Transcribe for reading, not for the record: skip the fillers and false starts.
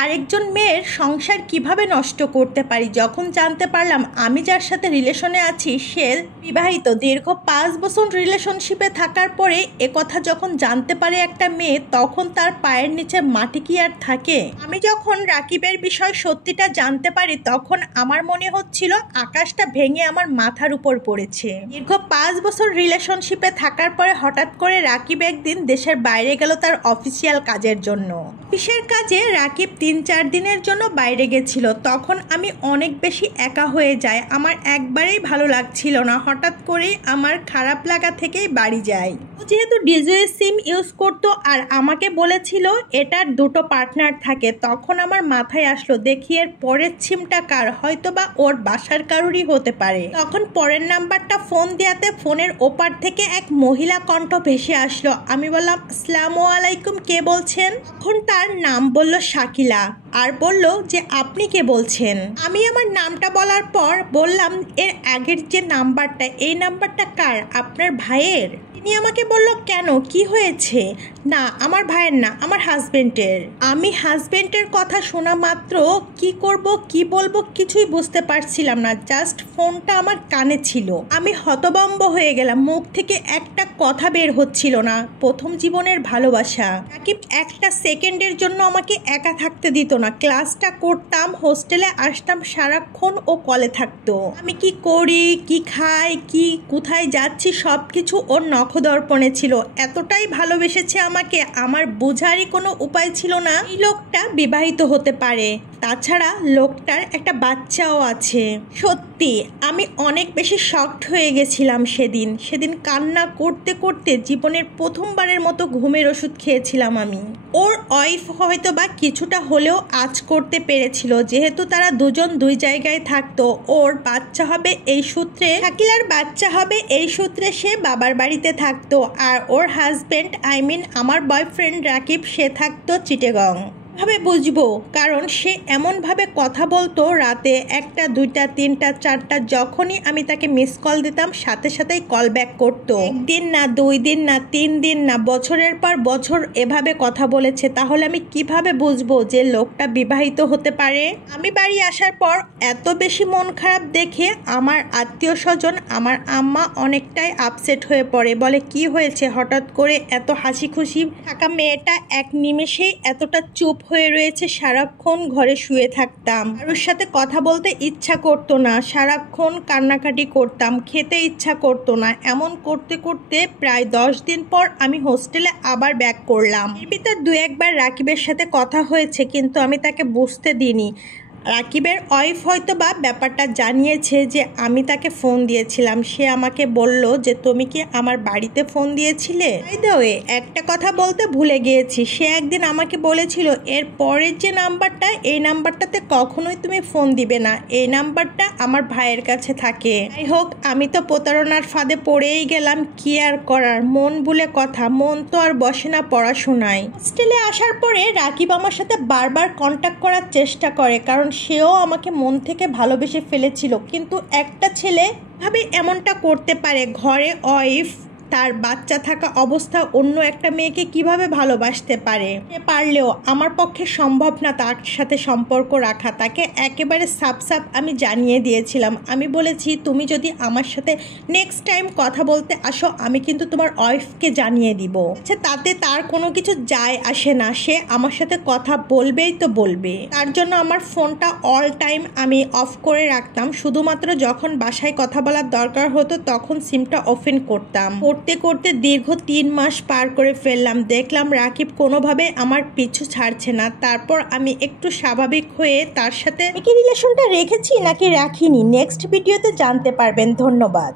আরেকজন মেয়ের সংসার কিভাবে নষ্ট করতে পারি। যখন জানতে পারলাম আমি যার সাথে রিলেশনে আছি সে বিবাহিত, দীর্ঘ 5 বছর রিলেশনশিপে থাকার পরে একথা যখন জানতে পারে একটা মেয়ে, তখন তার পায়ের নিচে মাটি কি আর থাকে। আমি যখন রাকিবের বিষয় সত্যিটা জানতে পারি তখন আমার মনে হচ্ছিল আকাশটা ভেঙে আমার মাথার উপর পড়েছে। দীর্ঘ 5 বছর রিলেশনশিপে থাকার পরে হঠাৎ করে রাকিব একদিন দেশের বাইরে গেল তার অফিসিয়াল কাজের জন্য। অফিসের কাজে রাকিব 3-4 দিনের জন্য বাইরে গেছিল। তখন আমি অনেক বেশি একা হয়ে যাই, আমার একবারেই ভালো লাগছিল না। হঠাৎ করেই আমার খারাপ লাগা থেকেই বাড়ি যাই। যেহেতু ডিজিএস সিম ইউজ করতো আর আমাকে বলেছিল এটার 2টো পার্টনার থাকে, তখন আমার মাথায় আসলো দেখি এর পরের সিমটা কার, হয়তো বা ওর বাসার কারোরই হতে পারে। তখন পরের নাম্বারটা ফোন দেওয়াতে ফোনের ওপার থেকে এক মহিলা কণ্ঠ ভেসে আসলো। আমি বললাম আসসালামু আলাইকুম, কে বলছেন? তখন তার নাম বলল শাকিলা আর বলল যে আপনি কে বলছেন। আমি আমার নামটা বলার পর বললাম এর আগের যে নাম্বারটা, এই নাম্বারটা কার? আপনার ভাইয়ের? তিনি আমাকে বলল কেন, কি হয়েছে? না আমার ভাইয়ের না, আমার হাজবেন্ডের। আমি হাজবেন্ডের কথা শোনা মাত্র কি করব কি বলবো কিছুই বুঝতে পারছিলাম না, জাস্ট ফোনটা আমার কানে ছিল। আমি হতভম্ব হয়ে গেলাম, মুখ থেকে একটা কথা বের হচ্ছিল না। প্রথম জীবনের ভালোবাসা। রাকিব একটা সেকেন্ডের জন্য আমাকে একা থাকতে দিত না। ক্লাসটা করতাম, হোস্টেলে আসতাম, সারাক্ষণ ও কলে থাকতো। আমি কি করি, কি খাই, কি কোথায় যাচ্ছি সবকিছু ওর নখদর্পণে ছিল। এতটাই ভালোবেসেছে আমাকে, আমার বোঝারই কোনো উপায় ছিল না এই লোকটা বিবাহিত হতে পারে। তাছাড়া লোকটার একটা বাচ্চাও আছে। সত্যি আমি অনেক বেশি শকড হয়ে গেছিলাম সেদিন কান্না করতে করতে জীবনের প্রথমবারের মতো ঘুমের ওষুধ খেয়েছিলাম আমি। ওর ওয়াইফ হয়তো বা কিছুটা হলেও আঁচ করতে পেরেছিল, যেহেতু তারা দুজন দুই জায়গায় থাকতো। ওর বাচ্চা হবে এই সূত্রে, শাকিলার বাচ্চা হবে এই সূত্রে সে বাবার বাড়িতে থাকতো, আর ওর হাজবেন্ড আমার বয়ফ্রেন্ড রাকিব সে থাকতো চিটাগং। ভাবে বুঝবো, কারণ সে এমনভাবে কথা বলতো, রাতে 1টা 2টা 3টা 4টা যখনই আমি তাকে মিস কল দিতাম সাথে সাথেই কল ব্যাক করতো। 1 দিন না, 2 দিন না, 3 দিন না, বছরের পর বছর এভাবে কথা বলেছে। তাহলে আমি কিভাবে বুঝবো যে লোকটা বিবাহিত হতে পারে? আমি বাড়ি আসার পর এত বেশি মন খারাপ দেখে আমার আত্মীয় স্বজন, আমার আম্মা অনেকটাই আপসেট হয়ে পড়ে। বলে কি হয়েছে, হঠাৎ করে এত হাসি খুশি থাকা মেয়েটা এক নিমেষেই এতটা চুপ হয়ে রয়েছে। সারাক্ষণ ঘরে শুয়ে থাকতাম, কারোর সাথে কথা বলতে ইচ্ছা করতো না, সারাক্ষণ কান্নাকাটি করতাম, খেতে ইচ্ছা করতো না। এমন করতে করতে প্রায় 10 দিন পর আমি হোস্টেলে আবার ব্যাক করলাম। এর ভিতর 2-1 বার রাকিবের সাথে কথা হয়েছে, কিন্তু আমি তাকে বুঝতে দিইনি। রাকিবের ওয়াইফ হয়তো বা ব্যাপারটা জানিয়েছে যে আমি তাকে ফোন দিয়েছিলাম। সে আমাকে বলল যে তুমি কি আমার বাড়িতে ফোন দিয়েছিলে। বাই দ্য ওয়ে, একটা কথা বলতে ভুলে গিয়েছি, সে একদিন আমাকে বলেছিল এর পরের যে নাম্বারটা, এই নাম্বারটাতে কখনোই তুমি ফোন দিবে না, এই নাম্বারটা আমার ভাইয়ের কাছে থাকে। যাই হোক, আমি তো প্রতারণার ফাঁদে পড়েই গেলাম, কি আর করার। মন ভুলে কথা, মন তো আর বসে না পড়াশোনায়। হোস্টেলে আসার পরে রাকিব আমার সাথে বারবার কন্ট্যাক্ট করার চেষ্টা করে, কারণ সেও আমাকে মন থেকে ভালোবেসে ফেলেছিল। কিন্তু একটা ছেলে ভাবে এমনটা করতে পারে, ঘরে ওয়াইফ, তার বাচ্চা থাকা অবস্থা অন্য একটা মেয়েকে কিভাবে ভালোবাসতে পারে? সে পারলেও আমার পক্ষে সম্ভব না তার সাথে সম্পর্ক রাখা। তাকে একেবারে সাফ সাফ আমি জানিয়ে দিয়েছিলাম। আমি বলেছি তুমি যদি আমার সাথে নেক্সট টাইম কথা বলতে আসো, আমি কিন্তু তোমার ওয়াইফকে জানিয়ে দিব। আচ্ছা, তাতে তার কোনো কিছু যায় আসে না, সে আমার সাথে কথা বলবেই তো বলবে। তার জন্য আমার ফোনটা অল টাইম আমি অফ করে রাখতাম, শুধুমাত্র যখন বাসায় কথা বলার দরকার হতো তখন সিমটা ওপেন করতাম। করতে করতে দীর্ঘ 3 মাস পার করে ফেললাম। দেখলাম রাকিব কোনোভাবে আমার পিছু ছাড়ছে না। তারপর আমি একটু স্বাভাবিক হয়ে তার সাথে কি রিলেশনটা রেখেছি নাকি রাখিনি, নেক্সট ভিডিওতে জানতে পারবেন। ধন্যবাদ।